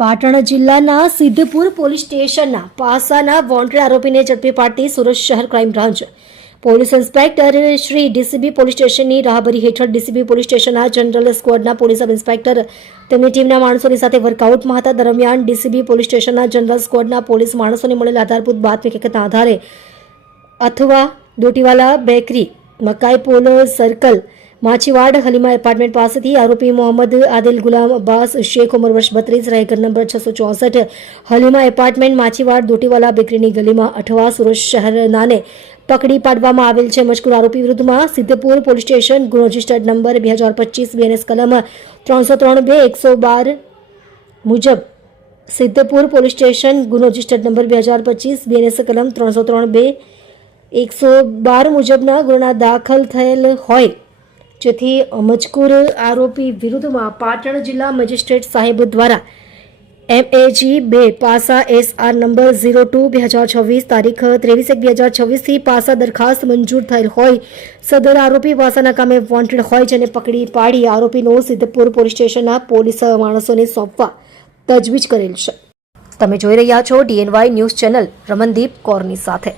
પાટણ જિલ્લાના સિદ્ધપુર પોલીસ સ્ટેશનના પાસાના વોન્ટેડ આરોપીને ઝડપી પાડતી સુરત શહેર crime branch police inspector Shri DCB police સ્ટેશનની રાહબરી હેઠળ ડીસીબી પોલીસ સ્ટેશનના જનરલ સ્ક્વોડના પોલીસ સબ ઇન્સ્પેક્ટર તેમની ટીમના માણસોની સાથે વર્કઆઉટમાં હતા. દરમિયાન ડીસીબી પોલીસ સ્ટેશનના જનરલ સ્ક્વોડના પોલીસ માણસોને મળેલ આધારભૂત બાતમી હકીકતના આધારે અથવા દોટીવાલા બેકરી મકાઈપોલ સર્કલ માછીવાડ હલીમા એપાર્ટમેન્ટ પાસેથી આરોપી મોહમ્મદ આદિલ ગુલામ અબ્બાસ શેખ ઉંમર વર્ષ 32 રહે ઘર નંબર 664 હલીમા એપાર્ટમેન્ટ માછીવાડ દોટીવાલા બેકરીની ગલીમાં અઠવા સુરત શહેરનાને પકડી પાડવામાં આવેલ છે. મજકૂર આરોપી વિરુદ્ધમાં સિદ્ધપુર પોલીસ સ્ટેશન ગુનો રજિસ્ટર્ડ નંબર 2025 બીએનએસ કલમ 303(2) 112 મુજબ સિદ્ધપુર પોલીસ સ્ટેશન ગુનો રજિસ્ટર્ડ નંબર 2025 બીએનએસ કલમ 303(2) 112 મુજબના ગુના દાખલ થયેલ હોય, જેથી મજકૂર આરોપી વિરુદ્ધમાં પાટણ જિલ્લા મેજિસ્ટ્રેટ સાહેબ દ્વારા MAG 2 પાસા SR નંબર 02/2026 તારીખ 23/1/2026 થી પાસા દરખાસ્ત મંજૂર થયેલ હોય, સદર આરોપી પાસાના કામે વોન્ટેડ હોય, જેને પકડી પાડી આરોપીનો સિદ્ધપુર પોલીસ સ્ટેશનના પોલીસ માણસોને સોંપવા તજવીજ કરેલ છે. તમે જોઈ રહ્યા છો DNY ન્યૂઝ ચેનલ રમનદીપ કૌરની સાથે.